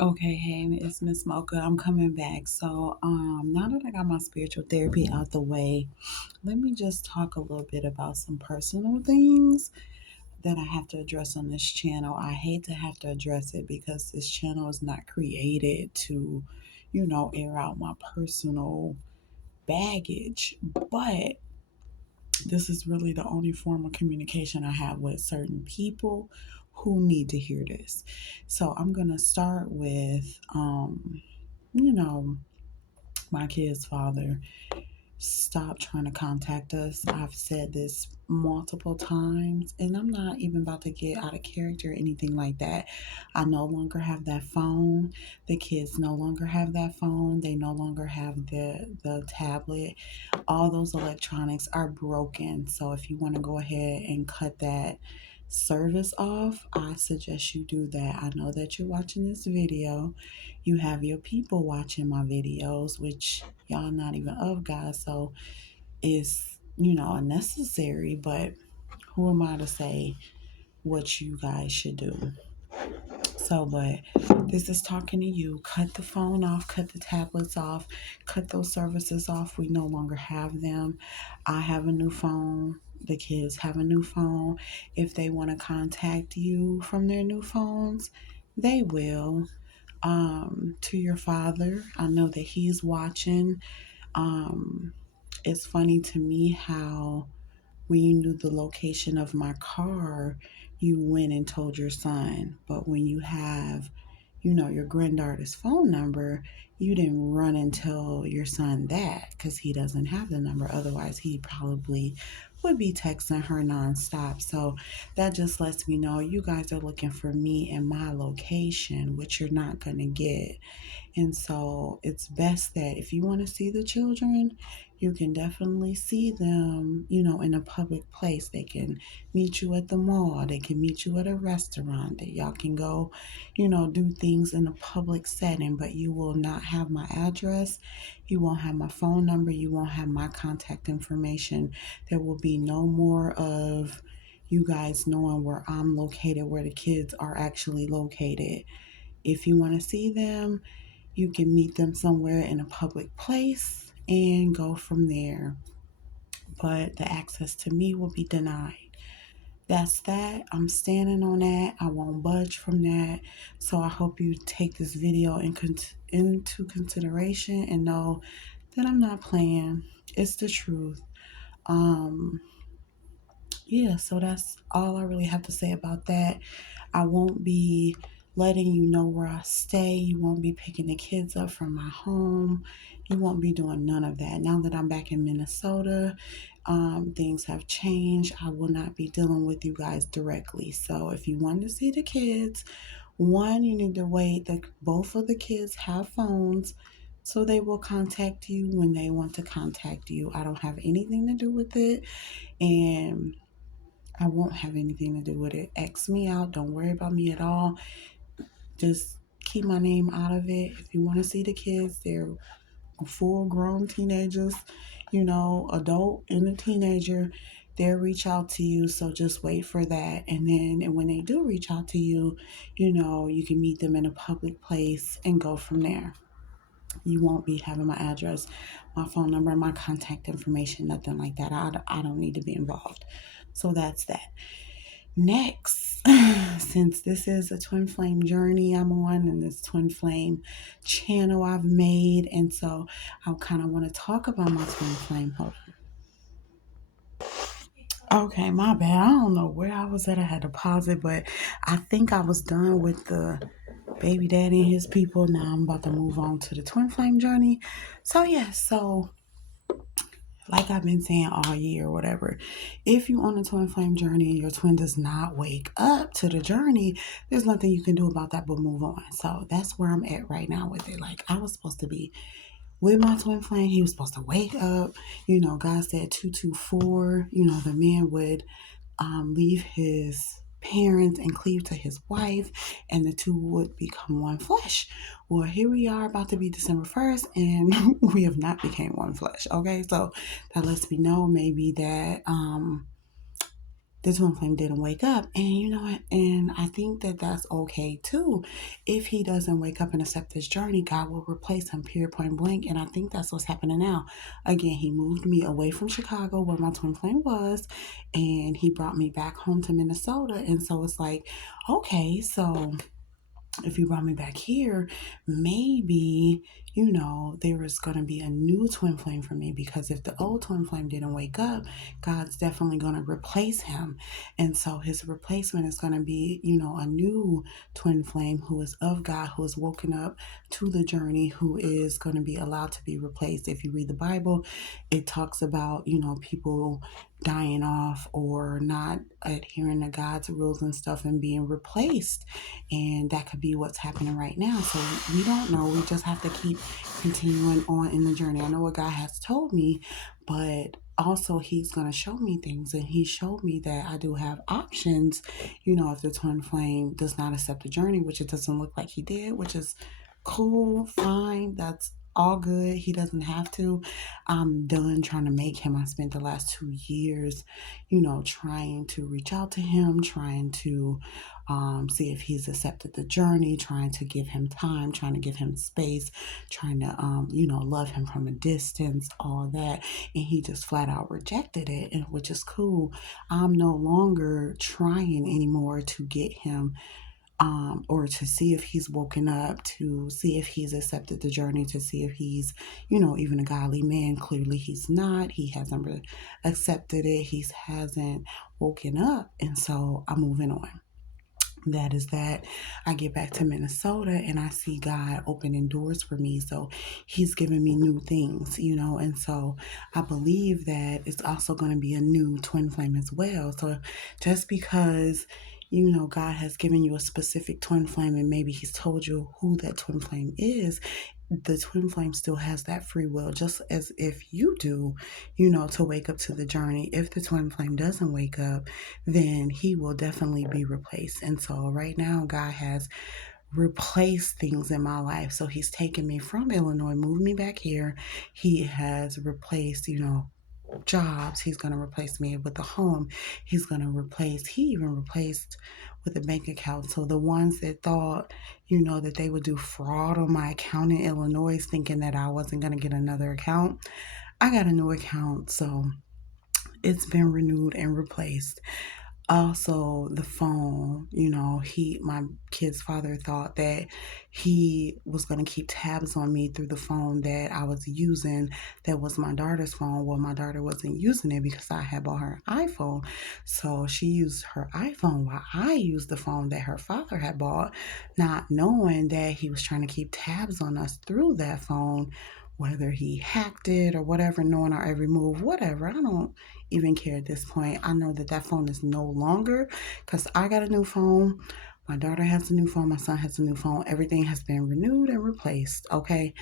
Okay, hey, it's Miss Mocha. I'm coming back. So, now that I got my spiritual therapy out the way, let me just talk a little bit about some personal things that I have to address on this channel. I hate to have to address it because this channel is not created to, air out my personal baggage, but this is really the only form of communication I have with certain people who need to hear this. So I'm gonna start with you know, my kid's father. Stop trying to contact us. I've said this multiple times, and I'm not even about to get out of character or anything like that. I no longer have that phone. The kids no longer have that phone. They no longer have the tablet. All those electronics are broken. So if you want to go ahead and cut that service off, I suggest you do that. I know that you're watching this video. You have your people watching my videos, which y'all not even of God, so it's unnecessary, but who am I to say what you guys should do? So, but this is talking to you. Cut the phone off, cut the tablets off, cut those services off. We no longer have them. I have a new phone. The kids have a new phone. If they want to contact you from their new phones, they will. To your father, I know that he's watching. Um, it's funny to me how when you knew the location of my car, you went and told your son. But when you have, your granddaughter's phone number, you didn't run and tell your son that because he doesn't have the number. Otherwise, he probably would be texting her nonstop. So that just lets me know you guys are looking for me and my location, which you're not going to get. And so it's best that if you want to see the children, you can definitely see them, in a public place. They can meet you at the mall, they can meet you at a restaurant, that y'all can go, do things in a public setting, but you will not have my address, you won't have my phone number, you won't have my contact information. There will be no more of you guys knowing where I'm located, where the kids are actually located. If you want to see them, you can meet them somewhere in a public place and go from there. But the access to me will be denied. That's that. I'm standing on that. I won't budge from that. So I hope you take this video into consideration and know that I'm not playing. It's the truth. Um, yeah, so that's all I really have to say about that. I won't be letting you know where I stay. You won't be picking the kids up from my home. You won't be doing none of that. Now that I'm back in Minnesota, things have changed. I will not be dealing with you guys directly. So if you want to see the kids, one, you need to wait. Both of the kids have phones. So they will contact you when they want to contact you. I don't have anything to do with it. And I won't have anything to do with it. X me out. Don't worry about me at all. Just keep my name out of it. If you want to see the kids, they're full grown teenagers, adult and a teenager. They'll reach out to you. So just wait for that. And when they do reach out to you, you can meet them in a public place and go from there. You won't be having my address, my phone number, my contact information, nothing like that. I don't need to be involved. So that's that. Next, since this is a twin flame journey I'm on and this twin flame channel I've made, and so I kind of want to talk about my twin flame. Hold on. Okay, my bad. I don't know where I was at. I had to pause it, but I think I was done with the baby daddy and his people. Now I'm about to move on to the twin flame journey. So, yeah, so like I've been saying all year or whatever, if you on a twin flame journey and your twin does not wake up to the journey, there's nothing you can do about that but move on. So that's where I'm at right now with it. Like I was supposed to be with my twin flame. He was supposed to wake up. God said 224, the man would leave his parents and cleave to his wife, and the two would become one flesh. Well, here we are about to be December 1st, and we have not became one flesh. Okay, so that lets me know maybe that the twin flame didn't wake up. And you know what? And I think that that's okay too. If he doesn't wake up and accept this journey, God will replace him, period, point blank. And I think that's what's happening now. Again, he moved me away from Chicago where my twin flame was, and he brought me back home to Minnesota. And so it's like, okay, so if you brought me back here, maybe, there is going to be a new twin flame for me, because if the old twin flame didn't wake up, God's definitely going to replace him. And so his replacement is going to be, a new twin flame who is of God, who is woken up to the journey, who is going to be allowed to be replaced. If you read the Bible, it talks about, people dying off or not adhering to God's rules and stuff and being replaced. And that could be what's happening right now. So we don't know. We just have to keep continuing on in the journey. I know what God has told me, but also he's going to show me things. And he showed me that I do have options, if the twin flame does not accept the journey, which it doesn't look like he did, which is cool, fine. That's all good. He doesn't have to. I'm done trying to make him. I spent the last 2 years, trying to reach out to him, trying to see if he's accepted the journey, trying to give him time, trying to give him space, trying to, love him from a distance, all that. And he just flat out rejected it, and which is cool. I'm no longer trying anymore to get him or to see if he's woken up, to see if he's accepted the journey, to see if he's, even a godly man. Clearly he's not. He hasn't accepted it. He hasn't woken up. And so I'm moving on. That is that. I get back to Minnesota and I see God opening doors for me. So he's giving me new things, and so I believe that it's also going to be a new twin flame as well. So just because, God has given you a specific twin flame and maybe he's told you who that twin flame is, the twin flame still has that free will, just as if you do, to wake up to the journey. If the twin flame doesn't wake up, then he will definitely be replaced. And so right now, God has replaced things in my life. So he's taken me from Illinois, moved me back here. He has replaced, jobs. He's going to replace me with a home. He even replaced with a bank account. So the ones that thought, that they would do fraud on my account in Illinois, thinking that I wasn't going to get another account, I got a new account. So it's been renewed and replaced. Also, the phone, my kid's father thought that he was going to keep tabs on me through the phone that I was using. That was my daughter's phone. Well, my daughter wasn't using it because I had bought her an iPhone. So she used her iPhone while I used the phone that her father had bought, not knowing that he was trying to keep tabs on us through that phone, whether he hacked it or whatever, knowing our every move, whatever. I don't even care at this point. I know that phone is no longer, because I got a new phone. My daughter has a new phone. My son has a new phone. Everything has been renewed and replaced. Okay.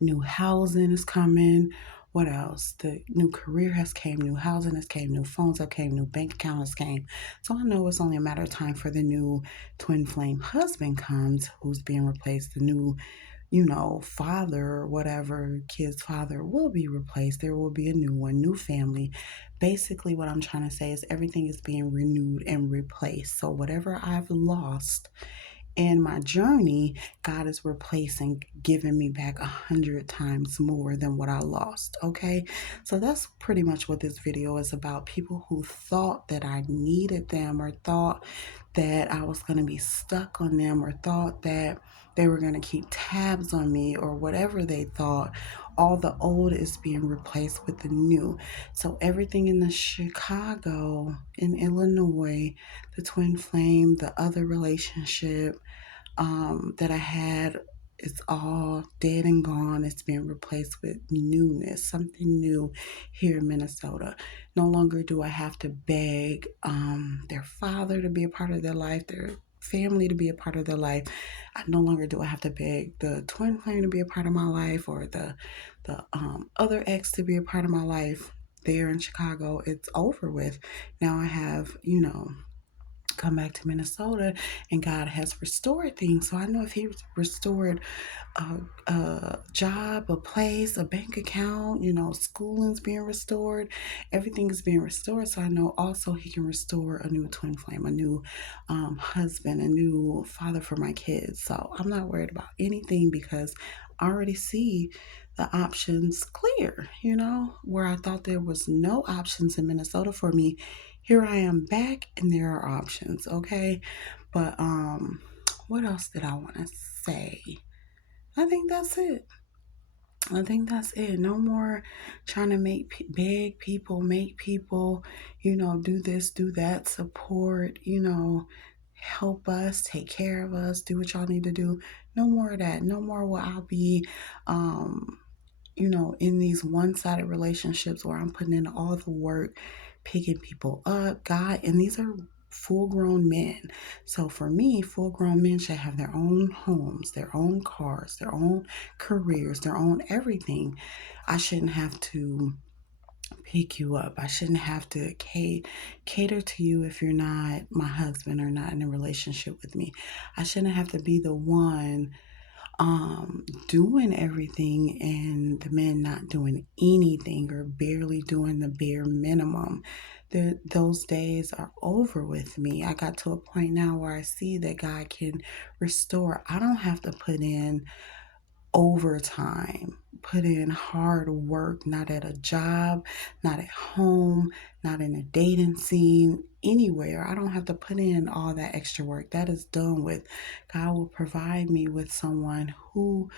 New housing is coming. What else? The new career has came, new housing has came, new phones have came, new bank account has came. So I know it's only a matter of time for the new twin flame husband comes, who's being replaced. The new father or whatever, kid's father will be replaced. There will be a new one, new family. Basically, what I'm trying to say is everything is being renewed and replaced. So whatever I've lost in my journey, God is replacing, giving me back 100 times more than what I lost. Okay. So that's pretty much what this video is about. People who thought that I needed them, or thought that I was going to be stuck on them, or thought that they were going to keep tabs on me, or whatever they thought. All the old is being replaced with the new. So everything in the Chicago, in Illinois, the twin flame, the other relationship that I had, it's all dead and gone. It's being replaced with newness, something new here in Minnesota. No longer do I have to beg their father to be a part of their life, their family to be a part of their life. No longer do I have to beg the twin flame to be a part of my life, or the other ex to be a part of my life there in Chicago. It's over with. Now I have, come back to Minnesota, and God has restored things. So I know if He restored a job, a place, a bank account, schooling's being restored, everything is being restored. So I know also He can restore a new twin flame, a new husband, a new father for my kids. So I'm not worried about anything because I already see the options clear, where I thought there was no options in Minnesota for me. Here I am back and there are options, okay? But what else did I want to say? I think that's it. I think that's it. No more trying to beg people, make people, do this, do that, support, help us, take care of us, do what y'all need to do. No more of that. No more will I be um in these one-sided relationships where I'm putting in all the work, picking people up, God, and these are full-grown men. So for me, full-grown men should have their own homes, their own cars, their own careers, their own everything. I shouldn't have to pick you up. I shouldn't have to cater to you if you're not my husband or not in a relationship with me. I shouldn't have to be the one doing everything and the men not doing anything or barely doing the bare minimum. Those days are over with me. I got to a point now where I see that God can restore. I don't have to put in overtime, put in hard work, not at a job, not at home, not in a dating scene, anywhere. I don't have to put in all that extra work. That is done with. God will provide me with someone who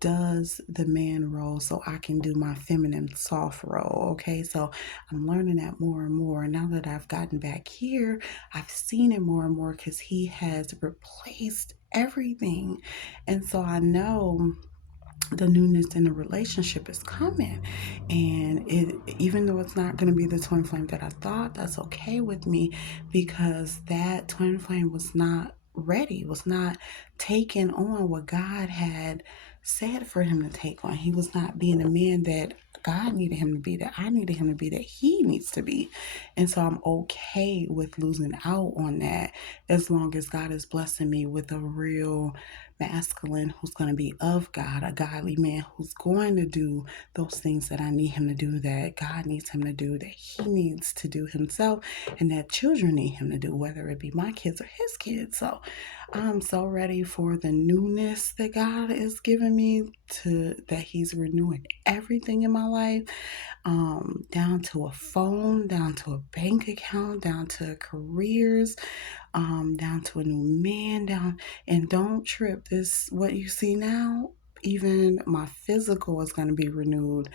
does the man role so I can do my feminine soft role. Okay, so I'm learning that more and more. Now that I've gotten back here, I've seen it more and more because He has replaced everything. And so I know the newness in the relationship is coming, and it, even though it's not going to be the twin flame that I thought, that's okay with me, because that twin flame was not ready, was not taking on what God had said for him to take on. He was not being a man that God needed him to be, that I needed him to be, that he needs to be. And so I'm okay with losing out on that, as long as God is blessing me with a real masculine who's going to be of God, a godly man who's going to do those things that I need him to do, that God needs him to do, that he needs to do himself, and that children need him to do, whether it be my kids or his kids. So I'm so ready for the newness that God is giving me, that He's renewing everything in my life, down to a phone, down to a bank account, down to careers, down to a new man, down, and don't trip. This, what you see now, even my physical is going to be renewed,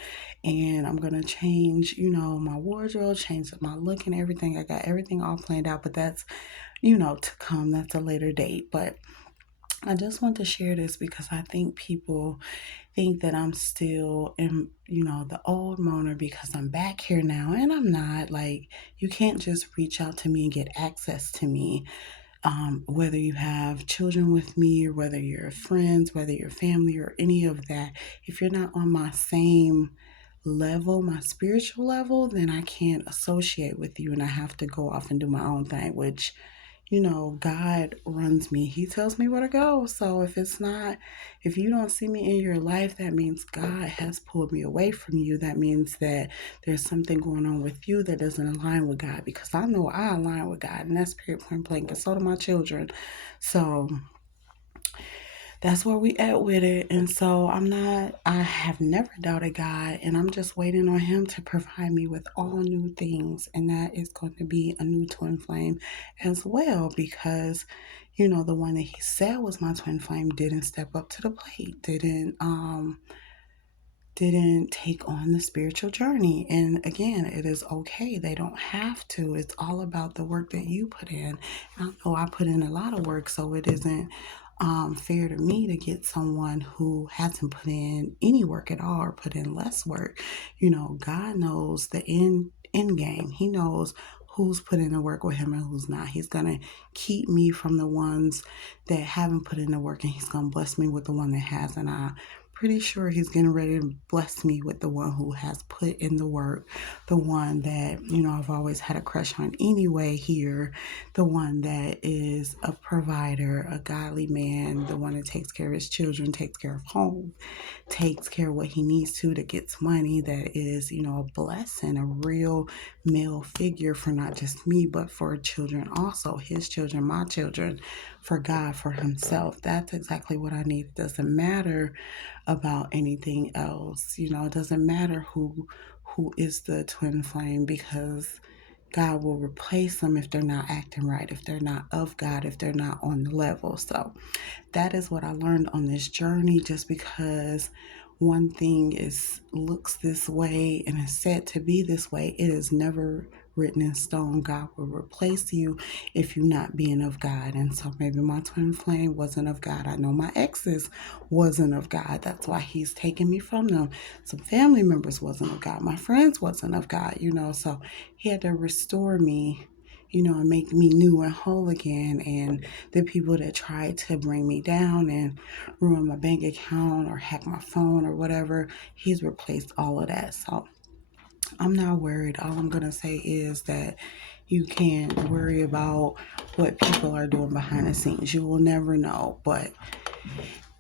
and I'm going to change, my wardrobe, change my look and everything. I got everything all planned out, but that's, to come. That's a later date. But I just want to share this because I think people think that I'm still in, the old Mona, because I'm back here now, and I'm not. Like, you can't just reach out to me and get access to me, whether you have children with me or whether you're friends, whether you're family or any of that. If you're not on my same level, my spiritual level, then I can't associate with you, and I have to go off and do my own thing, which, God runs me. He tells me where to go. So if you don't see me in your life, that means God has pulled me away from you. That means that there's something going on with you that doesn't align with God, because I know I align with God, and that's period, point blank, and so do my children. So that's where we at with it. And so I have never doubted God, and I'm just waiting on him to provide me with all new things. And that is going to be a new twin flame as well, because, the one that he said was my twin flame didn't step up to the plate, didn't take on the spiritual journey. And again, it is okay. They don't have to. It's all about the work that you put in. I know I put in a lot of work, so it isn't fair to me to get someone who hasn't put in any work at all or put in less work. God knows the end game. He knows who's put in the work with him and who's not. He's gonna keep me from the ones that haven't put in the work, and he's gonna bless me with the one that has. And I pretty sure he's getting ready to bless me with the one who has put in the work, the one that, I've always had a crush on anyway here, the one that is a provider, a godly man, the one that takes care of his children, takes care of home, takes care of what he needs to gets money, that is, a blessing, a real male figure for not just me, but for children also, his children, my children, for God, for himself. That's exactly what I need. It doesn't matter about anything else. It doesn't matter who is the twin flame, because God will replace them if they're not acting right, if they're not of God, if they're not on the level. So that is what I learned on this journey. Just because one thing looks this way and is said to be this way, it is never written in stone. God will replace you if you're not being of God. And so maybe my twin flame wasn't of God. I know my exes wasn't of God. That's why he's taking me from them. Some family members wasn't of God. My friends wasn't of God, so he had to restore me, and make me new and whole again. And the people that tried to bring me down and ruin my bank account or hack my phone or whatever, he's replaced all of that. So I'm not worried. All I'm going to say is that you can't worry about what people are doing behind the scenes. You will never know. But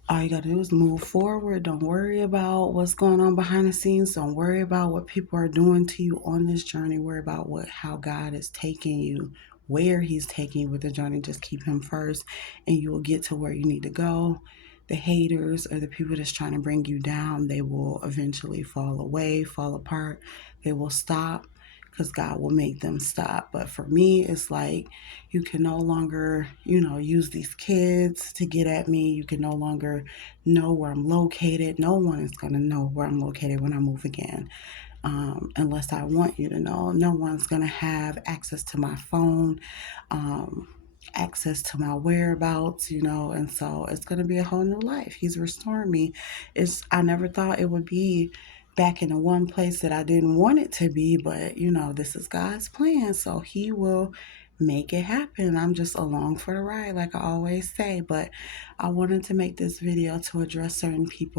all you gotta do is move forward. Don't worry about what's going on behind the scenes. Don't worry about what people are doing to you on this journey. Worry about how God is taking you, where he's taking you with the journey. Just keep him first and you will get to where you need to go. The haters or the people that's trying to bring you down, they will eventually fall away, fall apart. They will stop, because God will make them stop. But for me, it's like, you can no longer, use these kids to get at me. You can no longer know where I'm located. No one is going to know where I'm located when I move again. Unless I want you to know. No one's going to have access to my phone, access to my whereabouts, and so it's going to be a whole new life. He's restoring me. I never thought it would be back in the one place that I didn't want it to be, but this is God's plan, so he will make it happen. I'm just along for the ride, like I always say. But I wanted to make this video to address certain people